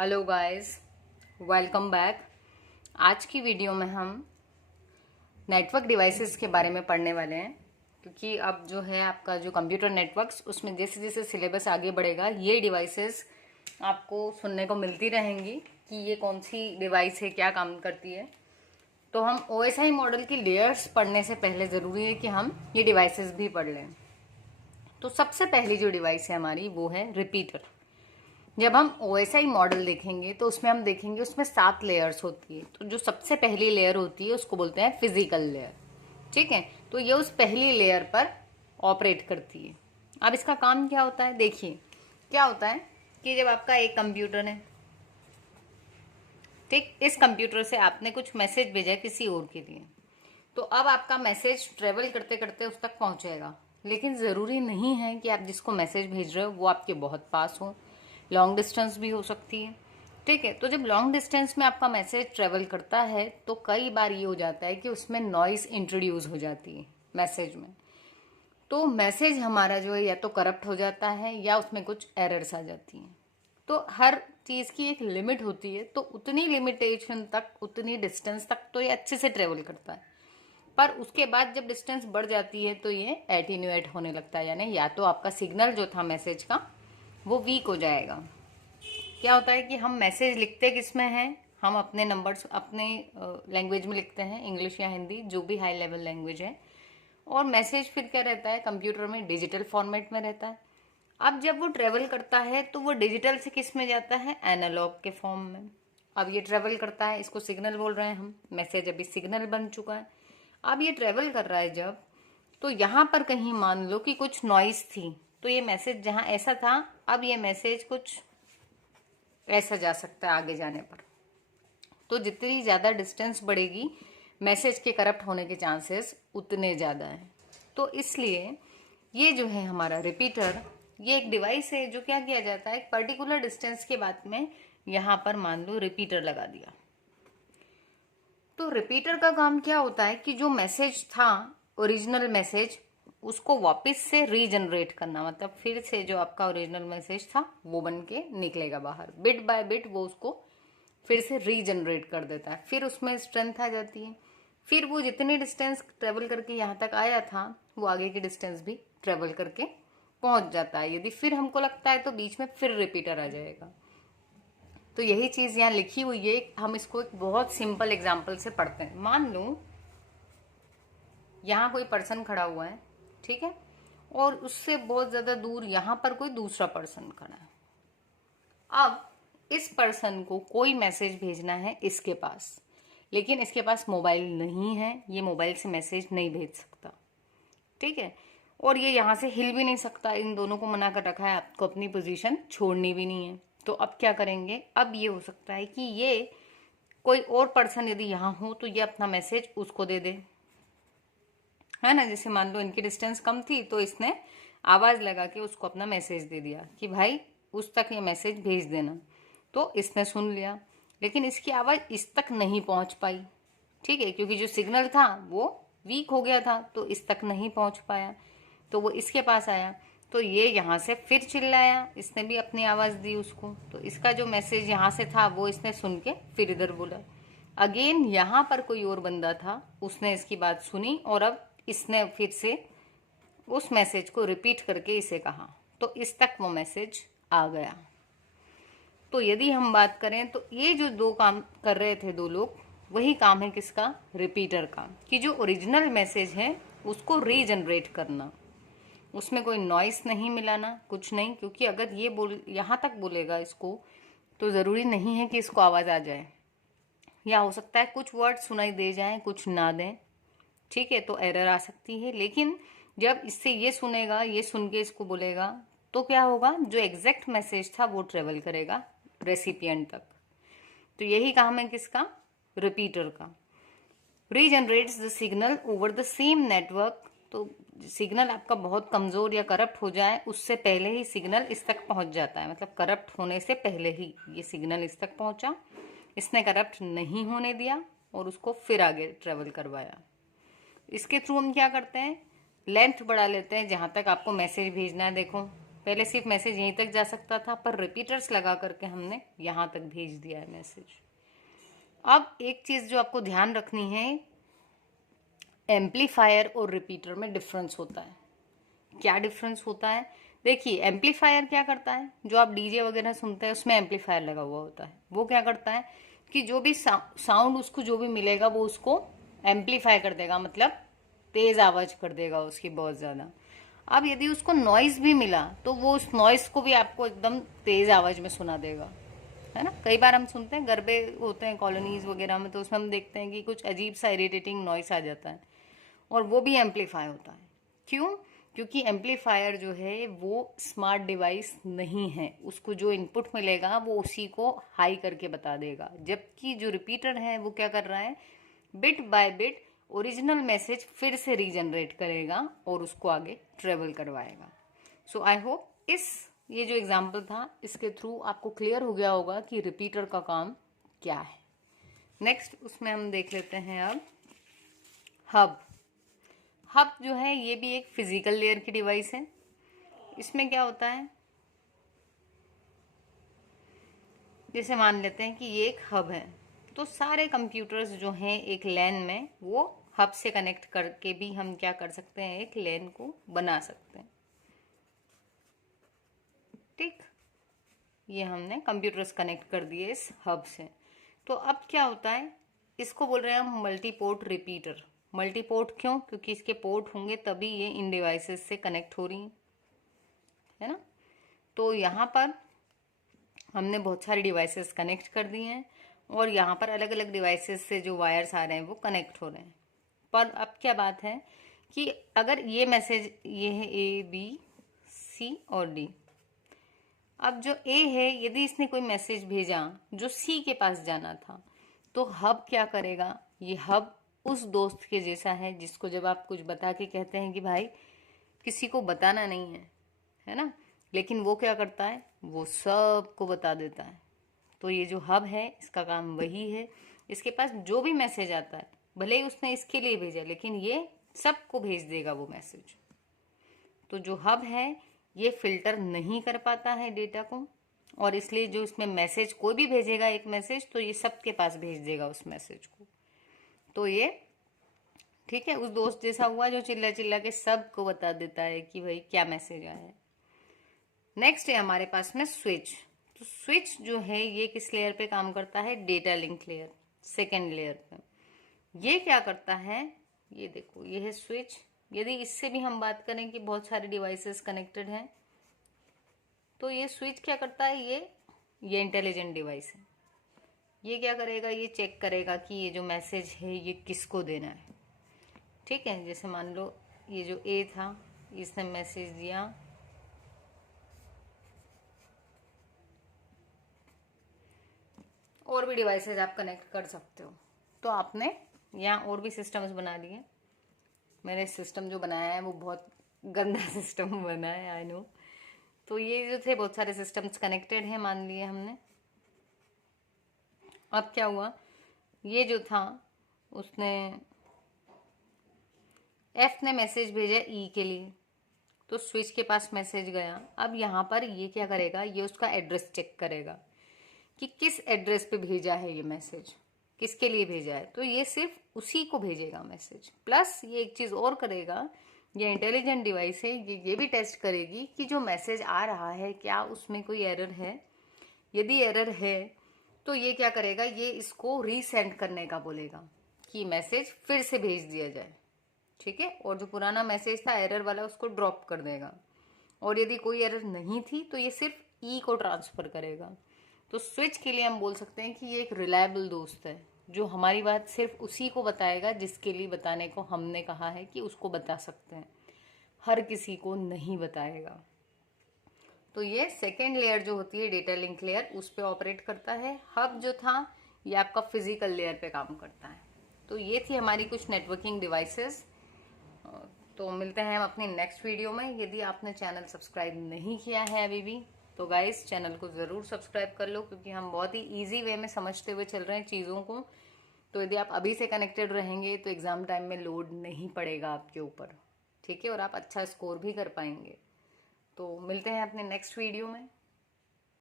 Hello guys, welcome back. आज की video में हम नेटवर्क डिवाइसेस के बारे में पढ़ने वाले हैं, क्योंकि अब जो है आपका जो कंप्यूटर नेटवर्क्स, उसमें जैसे जैसे सिलेबस आगे बढ़ेगा ये डिवाइसेस आपको सुनने को मिलती रहेंगी कि ये कौन सी डिवाइस है, क्या काम करती है। तो हम OSI मॉडल की लेयर्स पढ़ने से पहले ज़रूरी है कि हम ये डिवाइसेस भी पढ़ लें। तो सबसे पहली जो डिवाइस है हमारी वो है रिपीटर। जब हम OSI मॉडल देखेंगे तो उसमें हम देखेंगे उसमें 7 लेयर्स होती है। तो जो सबसे पहली लेयर होती है उसको बोलते हैं फिजिकल लेयर। ठीक है, तो ये उस पहली लेयर पर ऑपरेट करती है। अब इसका काम क्या होता है, देखिए क्या होता है कि जब आपका एक कंप्यूटर है, ठीक, इस कंप्यूटर से आपने कुछ मैसेज भेजा है किसी और के लिए, तो अब आपका मैसेज ट्रेवल करते करते उस तक पहुंचेगा। लेकिन ज़रूरी नहीं है कि आप जिसको मैसेज भेज रहे हो वो आपके बहुत पास हो, लॉन्ग डिस्टेंस भी हो सकती है। ठीक है, तो जब लॉन्ग डिस्टेंस में आपका मैसेज ट्रेवल करता है तो कई बार ये हो जाता है कि उसमें नॉइस इंट्रोड्यूस हो जाती है मैसेज में। तो मैसेज हमारा जो है या तो करप्ट हो जाता है या उसमें कुछ एरर्स आ जाती हैं। तो हर चीज़ की एक लिमिट होती है, तो उतनी लिमिटेशन तक, उतनी डिस्टेंस तक तो ये अच्छे से ट्रेवल करता है। पर उसके बाद जब डिस्टेंस बढ़ जाती है तो ये एटीन्यूएट होने लगता है, यानी या तो आपका सिग्नल जो था मैसेज का वो वीक हो जाएगा। क्या होता है कि हम मैसेज लिखते किस में हैं, हम अपने नंबर्स अपने लैंग्वेज में लिखते हैं, इंग्लिश या हिंदी, जो भी हाई लेवल लैंग्वेज है। और मैसेज फिर क्या रहता है, कंप्यूटर में डिजिटल फॉर्मेट में रहता है। अब जब वो ट्रेवल करता है तो वो डिजिटल से किस में जाता है, एनालॉग के फॉर्म में। अब ये ट्रेवल करता है, इसको सिग्नल बोल रहे हैं हम, मैसेज अभी सिग्नल बन चुका है। अब ये ट्रेवल कर रहा है जब, तो यहाँ पर कहीं मान लो कि कुछ नॉइस थी, तो ये मैसेज जहाँ ऐसा था, अब ये मैसेज कुछ ऐसा जा सकता है आगे जाने पर। तो जितनी ज़्यादा डिस्टेंस बढ़ेगी मैसेज के करप्ट होने के चांसेस उतने ज़्यादा हैं। तो इसलिए ये जो है हमारा रिपीटर, ये एक डिवाइस है जो क्या किया जाता है, एक पर्टिकुलर डिस्टेंस के बाद में यहाँ पर मान लो रिपीटर लगा दिया। तो रिपीटर का काम क्या होता है कि जो मैसेज था, ओरिजिनल मैसेज, उसको वापस से रीजनरेट करना, मतलब फिर से जो आपका ओरिजिनल मैसेज था वो बन के निकलेगा बाहर, बिट बाय बिट वो उसको फिर से रीजनरेट कर देता है। फिर उसमें स्ट्रेंथ आ जाती है, फिर वो जितनी डिस्टेंस ट्रेवल करके यहाँ तक आया था वो आगे की डिस्टेंस भी ट्रेवल करके पहुंच जाता है। यदि फिर हमको लगता है तो बीच में फिर रिपीटर आ जाएगा। तो यही चीज़ यहाँ लिखी हुई है, हम इसको एक बहुत सिंपल एग्जाम्पल से पढ़ते हैं। मान लो यहाँ कोई पर्सन खड़ा हुआ है, ठीक है, और उससे बहुत ज़्यादा दूर यहाँ पर कोई दूसरा पर्सन खड़ा है। अब इस पर्सन को कोई मैसेज भेजना है इसके पास, लेकिन इसके पास मोबाइल नहीं है, ये मोबाइल से मैसेज नहीं भेज सकता, ठीक है, और ये यहाँ से हिल भी नहीं सकता। इन दोनों को मना कर रखा है, आपको अपनी पोजीशन छोड़नी भी नहीं है। तो अब क्या करेंगे, अब ये हो सकता है कि ये कोई और पर्सन यदि यहाँ हो तो ये अपना मैसेज उसको दे दे, है ना। जैसे मान लो इनकी डिस्टेंस कम थी तो इसने आवाज़ लगा के उसको अपना मैसेज दे दिया कि भाई उस तक ये मैसेज भेज देना। तो इसने सुन लिया, लेकिन इसकी आवाज़ इस तक नहीं पहुंच पाई, ठीक है, क्योंकि जो सिग्नल था वो वीक हो गया था, तो इस तक नहीं पहुंच पाया। तो वो इसके पास आया, तो ये यहाँ से फिर चिल्लाया, इसने भी अपनी आवाज़ दी उसको, तो इसका जो मैसेज यहाँ से था वो इसने सुन के फिर इधर बोला। अगेन यहाँ पर कोई और बंदा था, उसने इसकी बात सुनी और अब इसने फिर से उस मैसेज को रिपीट करके इसे कहा, तो इस तक वो मैसेज आ गया। तो यदि हम बात करें तो ये जो दो काम कर रहे थे दो लोग, वही काम है किसका, रिपीटर का, कि जो ओरिजिनल मैसेज है उसको रीजनरेट करना, उसमें कोई नॉइस नहीं मिलाना, कुछ नहीं। क्योंकि अगर ये बोल यहाँ तक बोलेगा इसको, तो ज़रूरी नहीं है कि इसको आवाज़ आ जाए, या हो सकता है कुछ वर्ड सुनाई दे जाएं कुछ ना दें, ठीक है, तो एरर आ सकती है। लेकिन जब इससे ये सुनेगा, ये सुन के इसको बोलेगा, तो क्या होगा, जो एग्जैक्ट मैसेज था वो ट्रेवल करेगा रेसिपिएंट तक। तो यही काम है किसका, रिपीटर का। Regenerates the signal over the same network. तो सिग्नल आपका बहुत कमज़ोर या करप्ट हो जाए उससे पहले ही सिग्नल इस तक पहुंच जाता है, मतलब करप्ट होने से पहले ही ये सिग्नल इस तक पहुंचा, इसने करप्ट नहीं होने दिया और उसको फिर आगे ट्रेवल करवाया। इसके थ्रू हम क्या करते हैं, लेंथ बढ़ा लेते हैं जहाँ तक आपको मैसेज भेजना है। देखो पहले सिर्फ मैसेज यहीं तक जा सकता था, पर रिपीटर्स लगा करके हमने यहाँ तक भेज दिया है मैसेज। अब एक चीज़ जो आपको ध्यान रखनी है, एम्पलीफायर और रिपीटर में डिफरेंस होता है। क्या डिफरेंस होता है? देखिए, एम्पलीफायर क्या करता है, जो आप डीजे वगैरह सुनते हैं उसमें एम्पलीफायर लगा हुआ होता है। वो क्या करता है कि जो भी साउंड उसको जो भी मिलेगा वो उसको एम्पलीफाई कर देगा, मतलब तेज आवाज कर देगा उसकी बहुत ज्यादा। अब यदि उसको नॉइज भी मिला तो वो उस नॉइज को भी आपको एकदम तेज आवाज में सुना देगा, है ना। कई बार हम सुनते हैं, गरबे होते हैं कॉलोनीज वगैरह में, तो उसमें हम देखते हैं कि कुछ अजीब सा इरिटेटिंग नॉइस आ जाता है, और वो भी एम्पलीफाई होता है। क्यों? क्योंकि एम्पलीफायर जो है वो स्मार्ट डिवाइस नहीं है, उसको जो इनपुट मिलेगा वो उसी को हाई करके बता देगा। जबकि जो रिपीटर है वो क्या कर रहा है, bit by bit original message फिर से रीजनरेट करेगा और उसको आगे ट्रेवल करवाएगा। सो आई होप ये जो एग्जाम्पल था इसके थ्रू आपको क्लियर हो गया होगा कि रिपीटर का काम क्या है। नेक्स्ट उसमें हम देख लेते हैं अब हब। हब जो है ये भी एक फिजिकल लेयर की डिवाइस है। इसमें क्या होता है, जैसे मान लेते हैं कि ये एक हब है, तो सारे कंप्यूटर्स जो हैं एक लैन में, वो हब से कनेक्ट करके भी हम क्या कर सकते हैं, एक लैन को बना सकते हैं। ठीक, ये हमने कंप्यूटर्स कनेक्ट कर दिए इस हब से। तो अब क्या होता है, इसको बोल रहे हैं हम मल्टीपोर्ट रिपीटर। मल्टीपोर्ट क्यों? क्योंकि इसके पोर्ट होंगे तभी ये इन डिवाइसेस से कनेक्ट हो रही है ना। तो यहाँ पर हमने बहुत सारी डिवाइसेस कनेक्ट कर दी हैं, और यहाँ पर अलग अलग डिवाइसेस से जो वायर्स आ रहे हैं वो कनेक्ट हो रहे हैं। पर अब क्या बात है कि अगर ये मैसेज, ये है ए बी सी और डी, अब जो ए है यदि इसने कोई मैसेज भेजा जो सी के पास जाना था, तो हब क्या करेगा, ये हब उस दोस्त के जैसा है जिसको जब आप कुछ बता के कहते हैं कि भाई किसी को बताना नहीं है ना, लेकिन वो क्या करता है, वो सबको बता देता है। तो ये जो हब है इसका काम वही है, इसके पास जो भी मैसेज आता है, भले ही उसने इसके लिए भेजा, लेकिन ये सबको भेज देगा वो मैसेज। तो जो हब है ये फिल्टर नहीं कर पाता है डेटा को, और इसलिए जो इसमें मैसेज कोई भी भेजेगा एक मैसेज, तो ये सबके पास भेज देगा उस मैसेज को। तो ये ठीक है, उस दोस्त जैसा हुआ जो चिल्ला चिल्ला के सबको बता देता है कि भाई क्या मैसेज आया है। नेक्स्ट है हमारे पास में स्विच। तो स्विच जो है ये किस लेयर पे काम करता है, data link layer, second layer पे। ये क्या करता है, ये देखो ये है स्विच। यदि इससे भी हम बात करें कि बहुत सारे डिवाइसेस कनेक्टेड हैं, तो ये स्विच क्या करता है, ये इंटेलिजेंट डिवाइस है। ये क्या करेगा, ये चेक करेगा कि ये जो मैसेज है ये किसको देना है। ठीक है, जैसे मान लो ये जो ए था, इसने मैसेज दिया और भी डिवाइसेस आप कनेक्ट कर सकते हो। तो आपने यहाँ और भी सिस्टम्स बना लिए। मैंने सिस्टम जो बनाया है वो बहुत गंदा सिस्टम बना है, आई नो। तो ये जो थे बहुत सारे सिस्टम्स कनेक्टेड हैं मान लिए हमने। अब क्या हुआ, ये जो था उसने एफ ने मैसेज भेजा ई के लिए, तो स्विच के पास मैसेज गया। अब यहाँ पर ये क्या करेगा, ये उसका एड्रेस चेक करेगा कि किस एड्रेस पे भेजा है ये मैसेज, किसके लिए भेजा है। तो ये सिर्फ उसी को भेजेगा मैसेज। प्लस ये एक चीज और करेगा, ये इंटेलिजेंट डिवाइस है, ये भी टेस्ट करेगी कि जो मैसेज आ रहा है क्या उसमें कोई एरर है। यदि एरर है तो ये क्या करेगा, ये इसको रीसेंड करने का बोलेगा कि मैसेज फिर से भेज दिया जाए। ठीक है, और जो पुराना मैसेज था एरर वाला उसको ड्रॉप कर देगा। और यदि कोई एरर नहीं थी तो ये सिर्फ ई को ट्रांसफर करेगा। तो स्विच के लिए हम बोल सकते हैं कि ये एक रिलायबल दोस्त है, जो हमारी बात सिर्फ उसी को बताएगा जिसके लिए बताने को हमने कहा है कि उसको बता सकते हैं, हर किसी को नहीं बताएगा। तो ये सेकेंड लेयर जो होती है डेटा लिंक लेयर, उस पर ऑपरेट करता है। हब जो था ये आपका फिजिकल लेयर पे काम करता है। तो ये थी हमारी कुछ नेटवर्किंग डिवाइसेस। तो मिलते हैं हम अपनी नेक्स्ट वीडियो में। यदि आपने चैनल सब्सक्राइब नहीं किया है अभी भी, तो गाइस चैनल को ज़रूर सब्सक्राइब कर लो, क्योंकि हम बहुत ही इजी वे में समझते हुए चल रहे हैं चीज़ों को। तो यदि आप अभी से कनेक्टेड रहेंगे तो एग्ज़ाम टाइम में लोड नहीं पड़ेगा आपके ऊपर। ठीक है, और आप अच्छा स्कोर भी कर पाएंगे। तो मिलते हैं अपने नेक्स्ट वीडियो में।